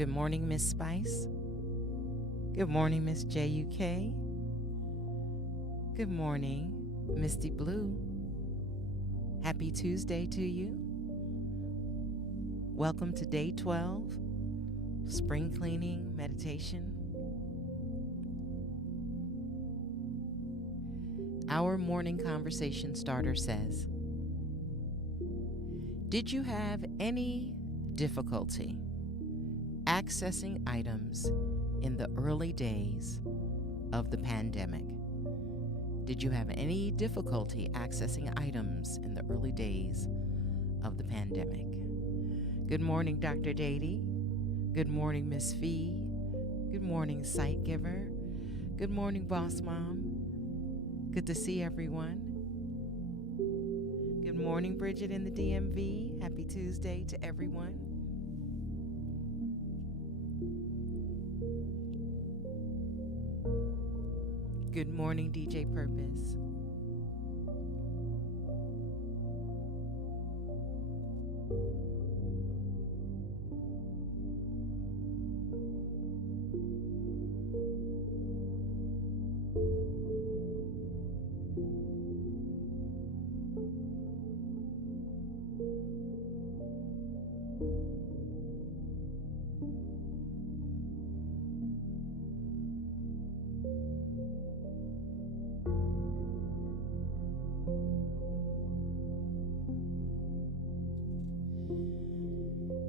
Good morning, Miss Spice. Good morning, Miss JUK. Good morning, Misty Blue. Happy Tuesday to you. Welcome to day 12, spring cleaning meditation. Our morning conversation starter says, did you have any difficulty accessing items in the early days of the pandemic? Did you have any difficulty accessing items in the early days of the pandemic? Good morning, Dr. Dady. Good morning, Miss Fee. Good morning, Sight Giver. Good morning, Boss Mom. Good to see everyone. Good morning, Bridget in the DMV. Happy Tuesday to everyone. Good morning, DJ Purpose.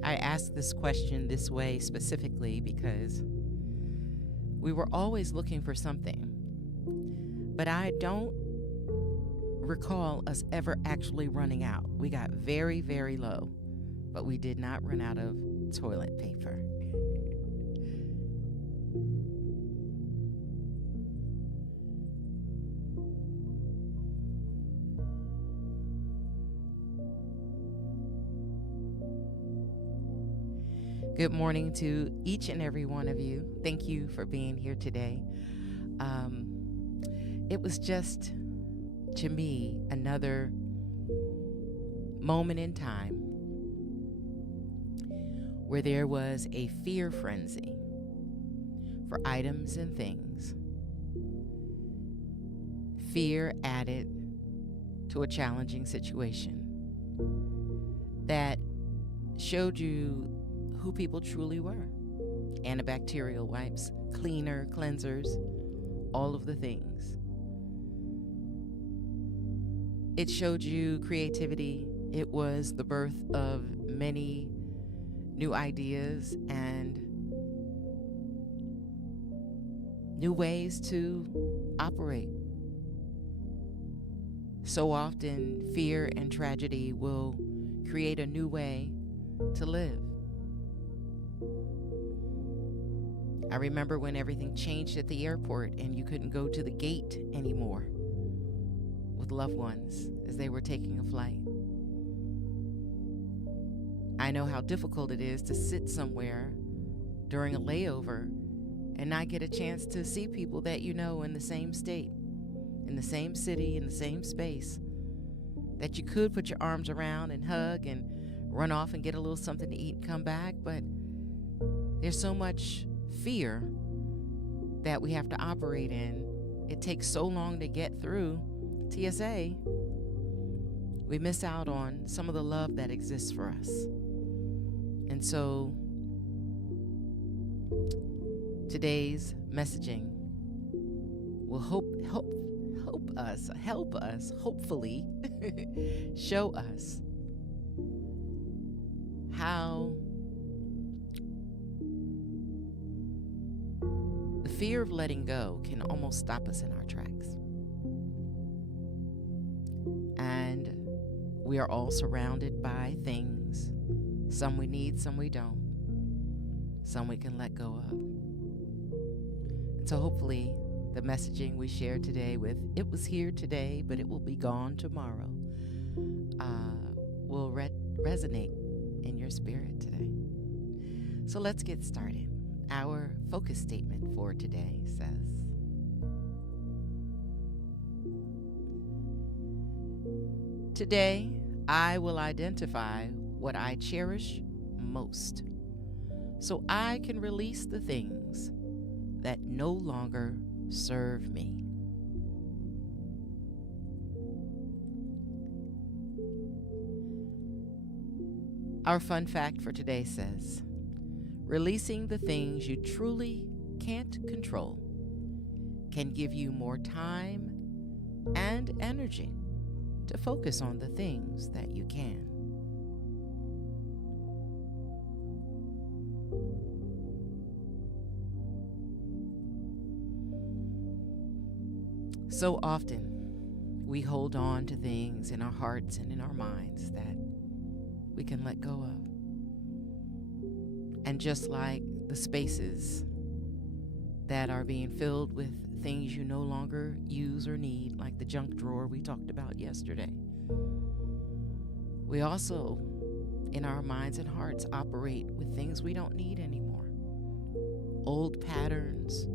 I asked this question this way specifically because we were always looking for something, but I don't recall us ever actually running out. We got very, very low, but we did not run out of toilet paper. Good morning to each and every one of you. Thank you for being here today. It was just, to me, another moment in time where there was a fear frenzy for items and things. Fear added to a challenging situation that showed you who people truly were. Antibacterial wipes, cleaner, cleansers, all of the things. It showed you creativity. It was the birth of many new ideas and new ways to operate. So often, fear and tragedy will create a new way to live. I remember when everything changed at the airport and you couldn't go to the gate anymore with loved ones as they were taking a flight. I know how difficult it is to sit somewhere during a layover and not get a chance to see people that you know in the same state, in the same city, in the same space, that you could put your arms around and hug and run off and get a little something to eat and come back, but there's so much fear that we have to operate in. It takes so long to get through TSA. We miss out on some of the love that exists for us. And so today's messaging will help us, hopefully, show us how the fear of letting go can almost stop us in our tracks. And we are all surrounded by things. Some we need, some we don't. Some we can let go of. And so hopefully the messaging we share today with "it was here today, but it will be gone tomorrow" will resonate in your spirit today. So let's get started. Our focus statement for today says, today I will identify what I cherish most so I can release the things that no longer serve me. Our fun fact for today says, releasing the things you truly can't control can give you more time and energy to focus on the things that you can. So often, we hold on to things in our hearts and in our minds that we can let go of. And just like the spaces that are being filled with things you no longer use or need, like the junk drawer we talked about yesterday, we also, in our minds and hearts, operate with things we don't need anymore. Old patterns,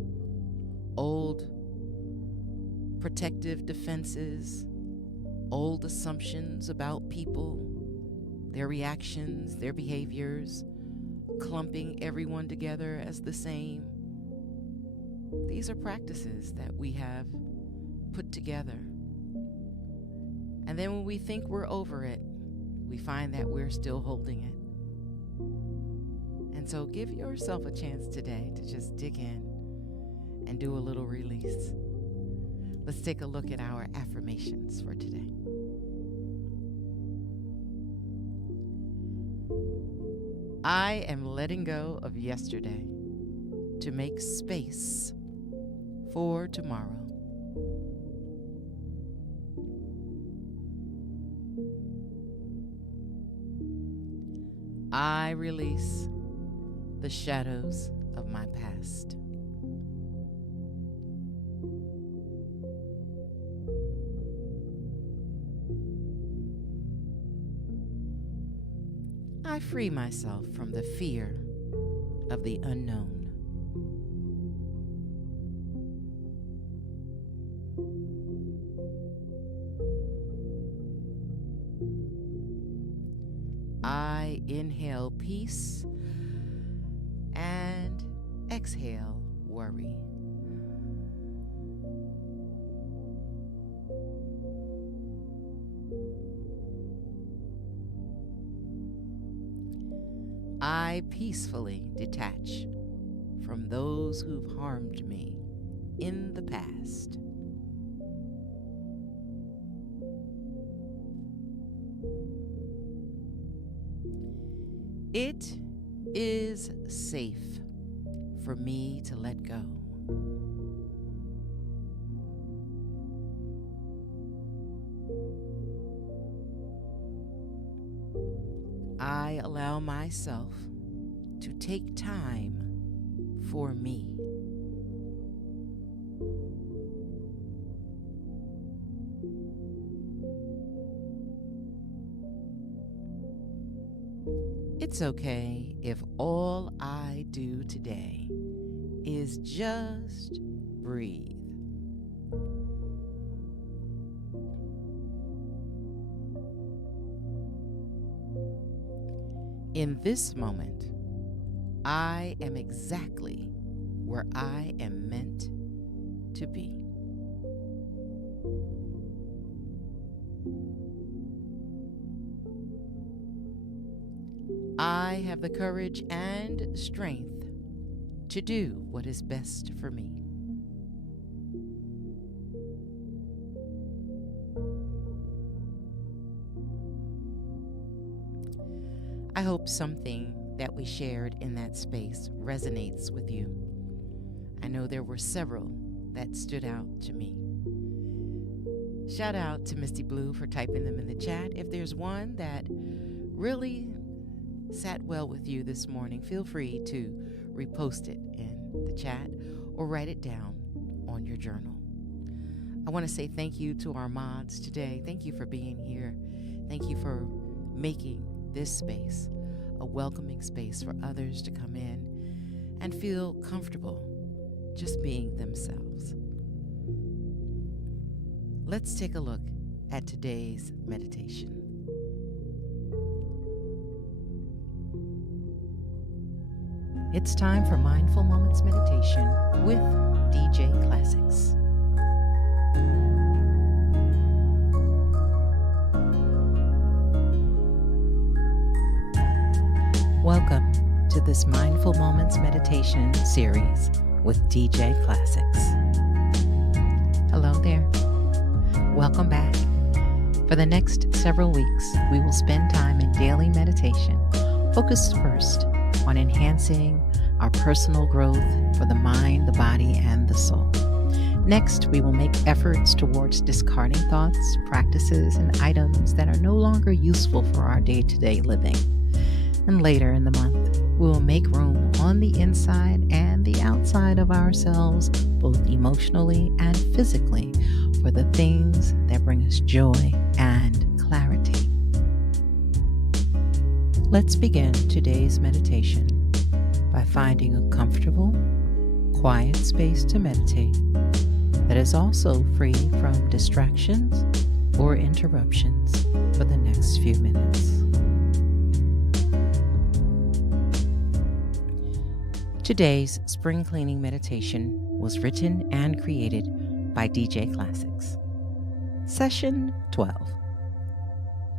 old protective defenses, old assumptions about people, their reactions, their behaviors, clumping everyone together as the same. These are practices that we have put together. And then when we think we're over it, we find that we're still holding it. And so give yourself a chance today to just dig in and do a little release. Let's take a look at our affirmations for today. I am letting go of yesterday to make space for tomorrow. I release the shadows of my past. I free myself from the fear of the unknown. I inhale peace and exhale worry. I peacefully detach from those who've harmed me in the past. It is safe for me to let go. I allow myself to take time for me. It's okay if all I do today is just breathe. In this moment, I am exactly where I am meant to be. I have the courage and strength to do what is best for me. I hope something that we shared in that space resonates with you. I know there were several that stood out to me. Shout out to Misty Blue for typing them in the chat. If there's one that really sat well with you this morning, feel free to repost it in the chat or write it down on your journal. I want to say thank you to our mods today. Thank you for being here. Thank you for making this space a welcoming space for others to come in and feel comfortable just being themselves. Let's take a look at today's meditation. It's time for Mindful Moments Meditation with DJ Classics. Welcome to this Mindful Moments Meditation series with DJ Classics. Hello there. Welcome back. For the next several weeks, we will spend time in daily meditation, focused first on enhancing our personal growth for the mind, the body, and the soul. Next, we will make efforts towards discarding thoughts, practices, and items that are no longer useful for our day-to-day living. And later in the month, we will make room on the inside and the outside of ourselves, both emotionally and physically, for the things that bring us joy and clarity. Let's begin today's meditation by finding a comfortable, quiet space to meditate that is also free from distractions or interruptions for the next few minutes. Today's spring cleaning meditation was written and created by DJ Classics. Session 12.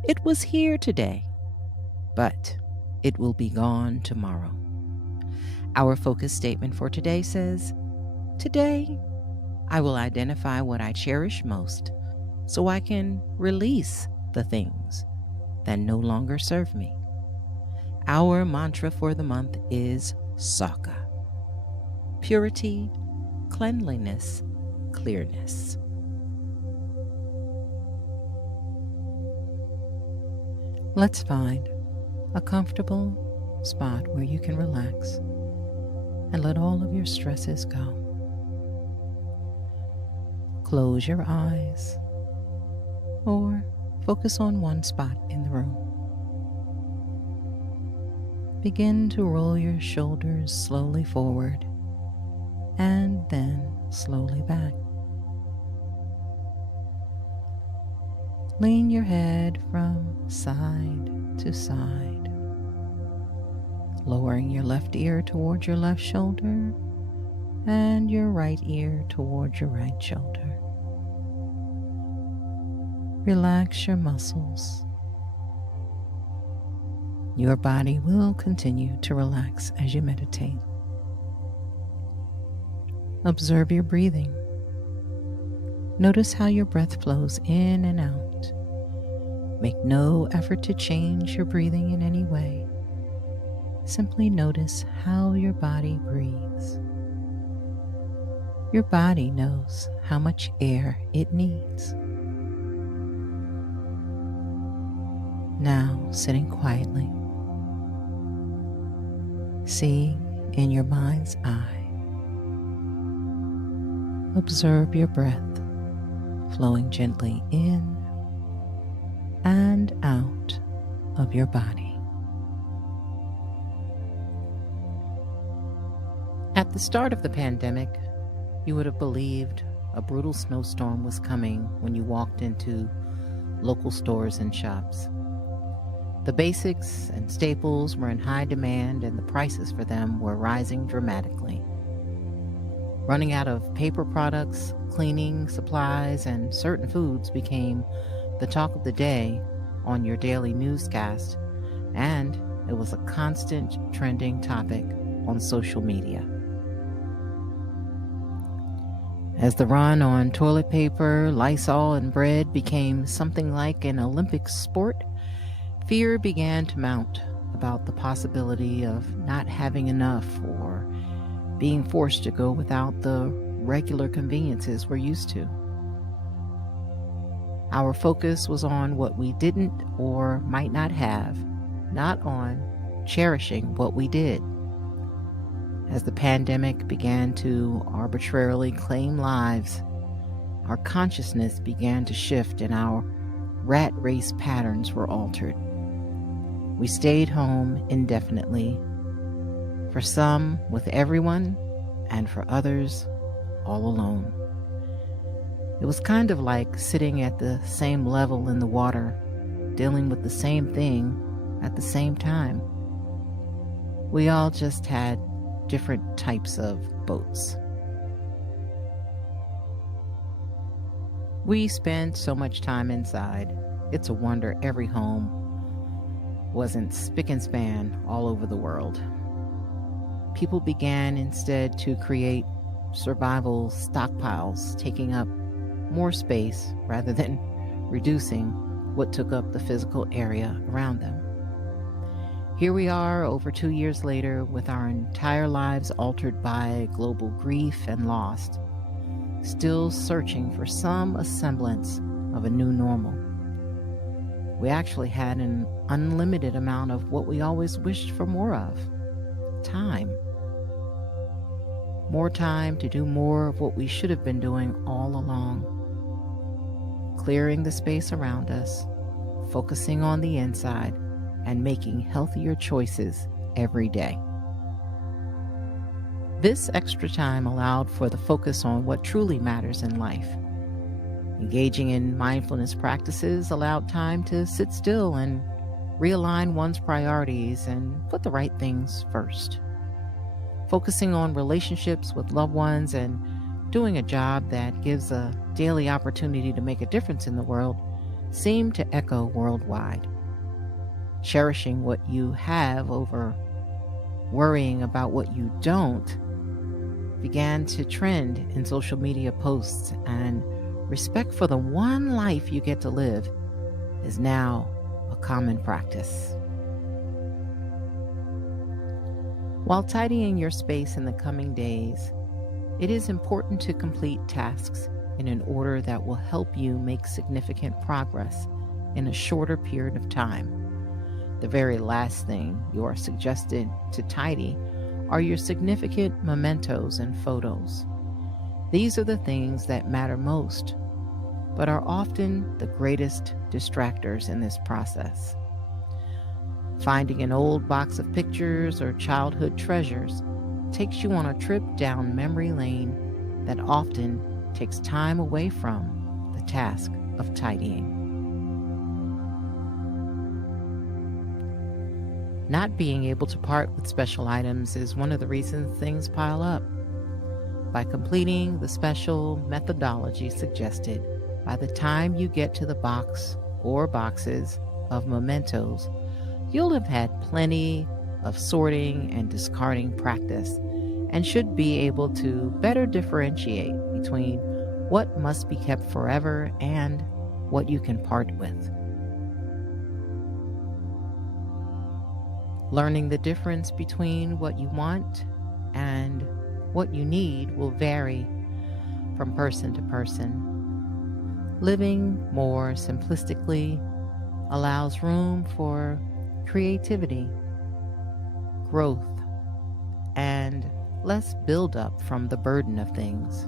It was here today, but it will be gone tomorrow. Our focus statement for today says, today, I will identify what I cherish most so I can release the things that no longer serve me. Our mantra for the month is Saka. Purity, cleanliness, clearness. Let's find a comfortable spot where you can relax and let all of your stresses go. Close your eyes or focus on one spot in the room. Begin to roll your shoulders slowly forward and then slowly back. Lean your head from side to side, lowering your left ear towards your left shoulder and your right ear towards your right shoulder. Relax your muscles. Your body will continue to relax as you meditate. Observe your breathing. Notice how your breath flows in and out. Make no effort to change your breathing in any way. Simply notice how your body breathes. Your body knows how much air it needs. Now, sitting quietly, seeing in your mind's eye, observe your breath flowing gently in and out of your body. At the start of the pandemic, you would have believed a brutal snowstorm was coming when you walked into local stores and shops. The basics and staples were in high demand and the prices for them were rising dramatically. Running out of paper products, cleaning supplies, and certain foods became the talk of the day on your daily newscast, and it was a constant trending topic on social media. As the run on toilet paper, Lysol, and bread became something like an Olympic sport, fear began to mount about the possibility of not having enough or being forced to go without the regular conveniences we're used to. Our focus was on what we didn't or might not have, not on cherishing what we did. As the pandemic began to arbitrarily claim lives, our consciousness began to shift and our rat race patterns were altered. We stayed home indefinitely, for some with everyone, and for others all alone. It was kind of like sitting at the same level in the water, dealing with the same thing at the same time. We all just had different types of boats. We spend so much time inside. It's a wonder every home wasn't spick and span all over the world. People began instead to create survival stockpiles, taking up more space rather than reducing what took up the physical area around them. Here we are over 2 years later with our entire lives altered by global grief and loss, still searching for some semblance of a new normal. We actually had an unlimited amount of what we always wished for more of: time. More time to do more of what we should have been doing all along. Clearing the space around us, focusing on the inside, and making healthier choices every day. This extra time allowed for the focus on what truly matters in life. Engaging in mindfulness practices allowed time to sit still and realign one's priorities and put the right things first. Focusing on relationships with loved ones and doing a job that gives a daily opportunity to make a difference in the world seemed to echo worldwide. Cherishing what you have over worrying about what you don't began to trend in social media posts, and respect for the one life you get to live is now a common practice. While tidying your space in the coming days, it is important to complete tasks in an order that will help you make significant progress in a shorter period of time. The very last thing you are suggested to tidy are your significant mementos and photos. These are the things that matter most, but are often the greatest distractors in this process. Finding an old box of pictures or childhood treasures takes you on a trip down memory lane that often takes time away from the task of tidying. Not being able to part with special items is one of the reasons things pile up. By completing the special methodology suggested, by the time you get to the box or boxes of mementos, you'll have had plenty of sorting and discarding practice and should be able to better differentiate between what must be kept forever and what you can part with. Learning the difference between what you want and what you need will vary from person to person. Living more simplistically allows room for creativity, growth, and less buildup from the burden of things.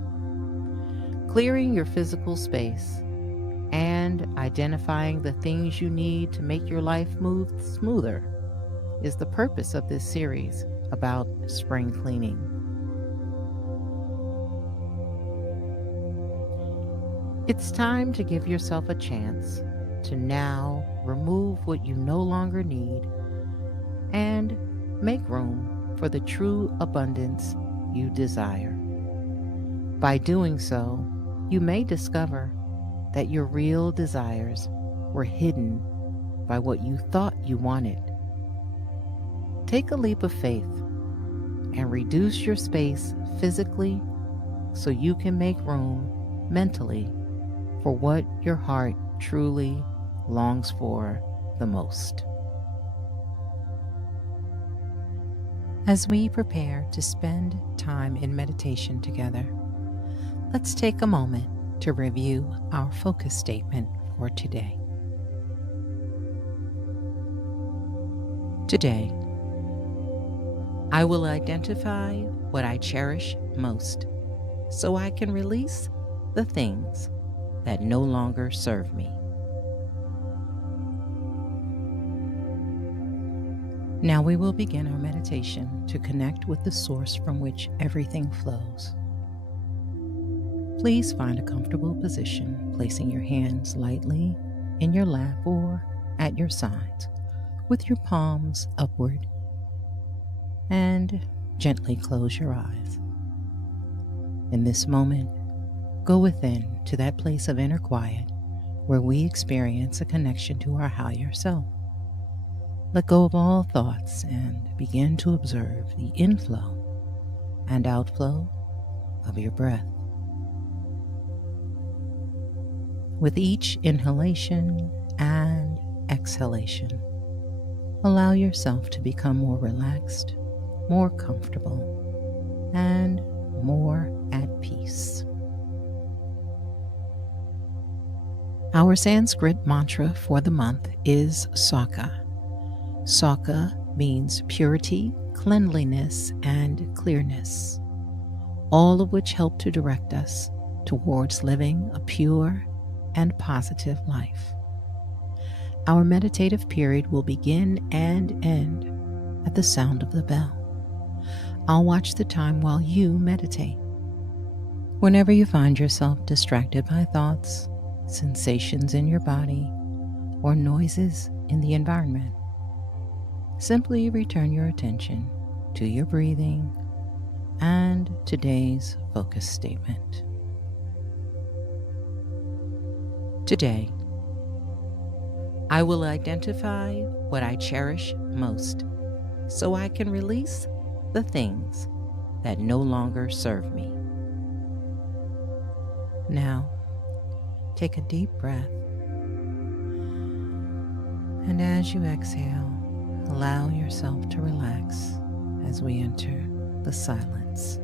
Clearing your physical space and identifying the things you need to make your life move smoother is the purpose of this series about spring cleaning. It's time to give yourself a chance to now remove what you no longer need and make room for the true abundance you desire. By doing so, you may discover that your real desires were hidden by what you thought you wanted. Take a leap of faith and reduce your space physically so you can make room mentally for what your heart truly longs for the most. As we prepare to spend time in meditation together, let's take a moment to review our focus statement for today. Today, I will identify what I cherish most so I can release the things that no longer serve me. Now we will begin our meditation to connect with the source from which everything flows. Please find a comfortable position, placing your hands lightly in your lap or at your sides, with your palms upward, and gently close your eyes. In this moment, go within to that place of inner quiet where we experience a connection to our higher self. Let go of all thoughts and begin to observe the inflow and outflow of your breath. With each inhalation and exhalation, allow yourself to become more relaxed, more comfortable, and more at peace. Our Sanskrit mantra for the month is Saka. Saka means purity, cleanliness, and clearness, all of which help to direct us towards living a pure and positive life. Our meditative period will begin and end at the sound of the bell. I'll watch the time while you meditate. Whenever you find yourself distracted by thoughts, sensations in your body, or noises in the environment, simply return your attention to your breathing and today's focus statement. Today, I will identify what I cherish most so I can release the things that no longer serve me. Now, take a deep breath, and as you exhale, allow yourself to relax as we enter the silence.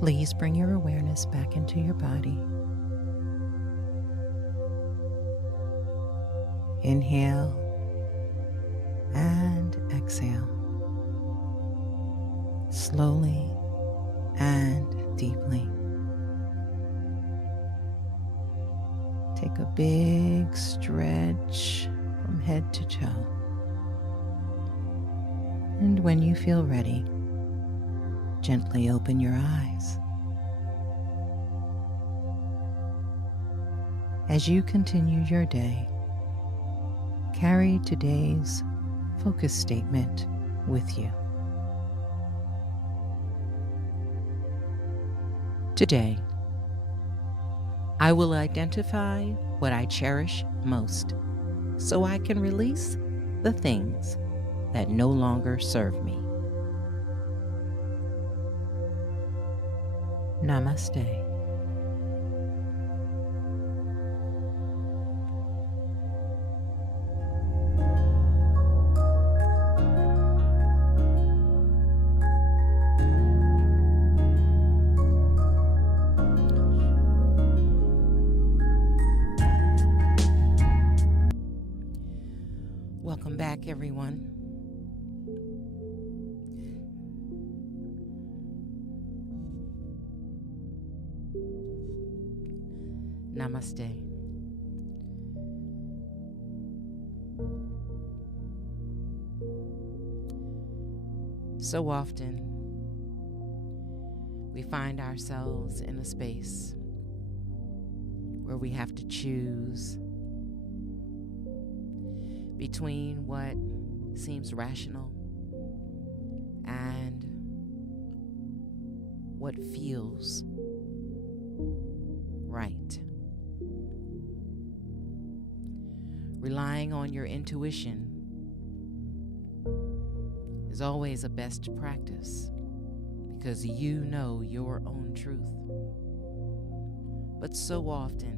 Please bring your awareness back into your body. Inhale and exhale, slowly and deeply. Take a big stretch from head to toe. And when you feel ready, gently open your eyes. As you continue your day, carry today's focus statement with you. Today, I will identify what I cherish most so I can release the things that no longer serve me. Namaste. Welcome back, everyone. Namaste. So often, we find ourselves in a space where we have to choose between what seems rational and what feels right. Relying on your intuition is always a best practice because you know your own truth. But so often,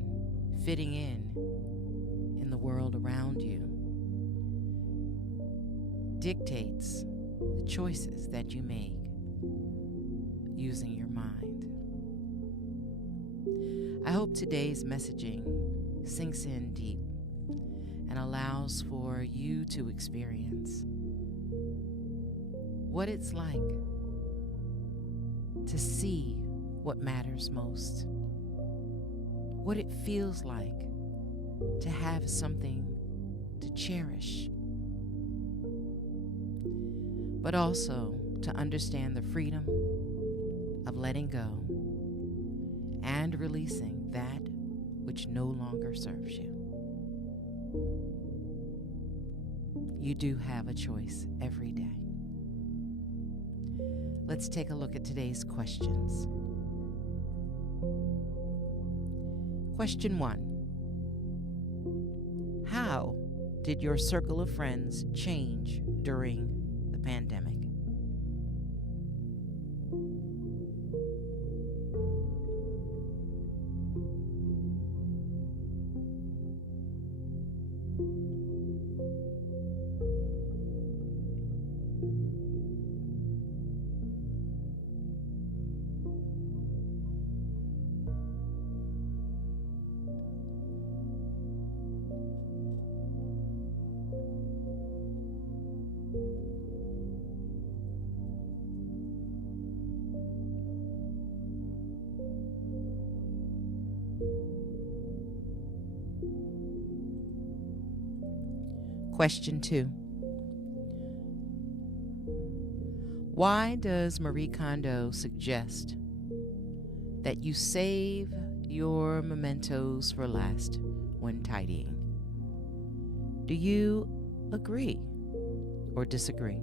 fitting in the world around you dictates the choices that you make using your mind. I hope today's messaging sinks in deep and allows for you to experience what it's like to see what matters most, what it feels like to have something to cherish, but also to understand the freedom of letting go and releasing that which no longer serves you. You do have a choice every day. Let's take a look at today's questions. Question 1. How did your circle of friends change during the pandemic? Question 2. Why does Marie Kondo suggest that you save your mementos for last when tidying? Do you agree or disagree?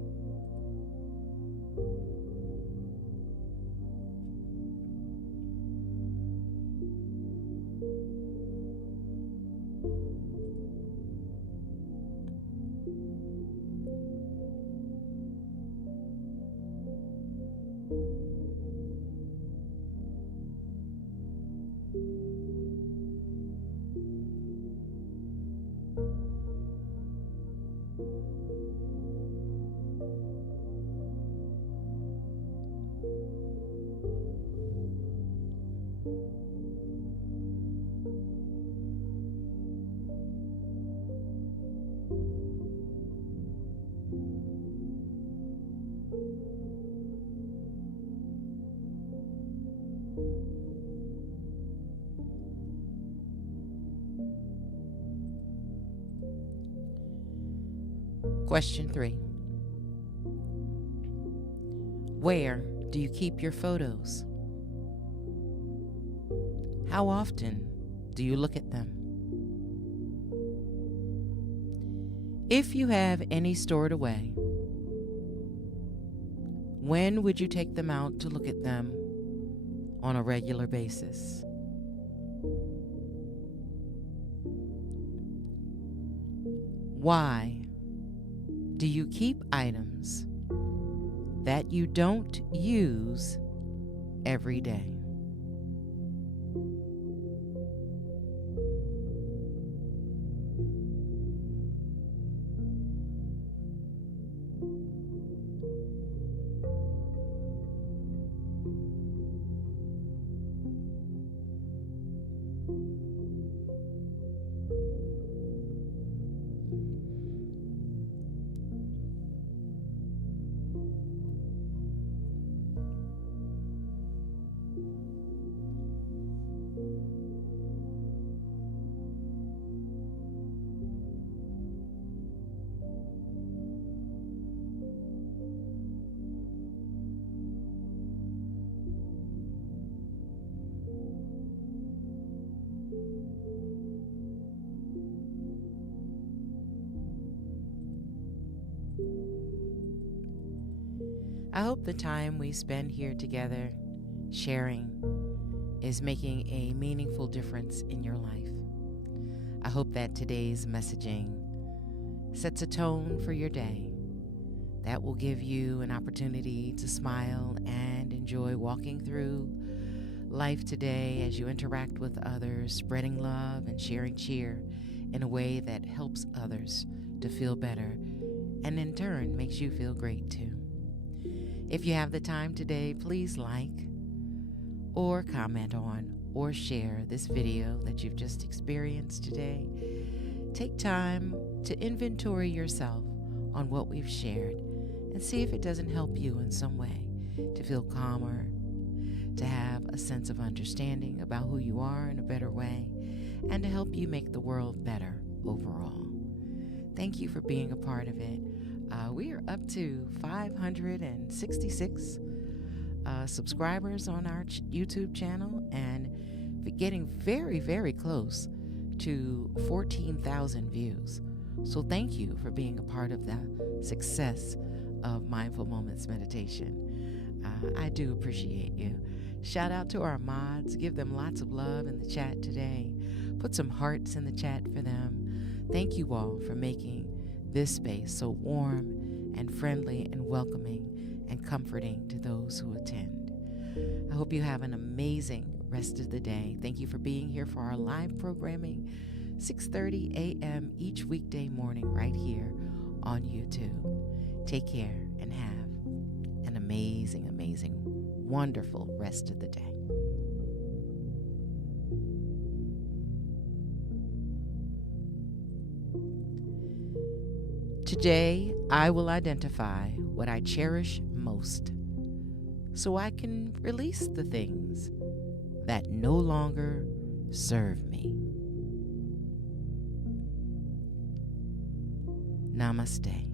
Question 3. Where do you keep your photos? How often do you look at them? If you have any stored away, when would you take them out to look at them on a regular basis? Why do you keep items that you don't use every day? I hope the time we spend here together sharing is making a meaningful difference in your life. I hope that today's messaging sets a tone for your day that will give you an opportunity to smile and enjoy walking through life today as you interact with others, spreading love and sharing cheer in a way that helps others to feel better and in turn makes you feel great too. If you have the time today, please like or comment on or share this video that you've just experienced today. Take time to inventory yourself on what we've shared and see if it doesn't help you in some way to feel calmer, to have a sense of understanding about who you are in a better way, and to help you make the world better overall. Thank you for being a part of it. We are up to 566 subscribers on our YouTube channel and getting very, very close to 14,000 views. So thank you for being a part of the success of Mindful Moments Meditation. I do appreciate you. Shout out to our mods. Give them lots of love in the chat today. Put some hearts in the chat for them. Thank you all for making this space so warm and friendly and welcoming and comforting to those who attend. I hope you have an amazing rest of the day. Thank you for being here for our live programming, 6:30 a.m. each weekday morning right here on YouTube. Take care and have an amazing, amazing, wonderful rest of the day. Today, I will identify what I cherish most so I can release the things that no longer serve me. Namaste.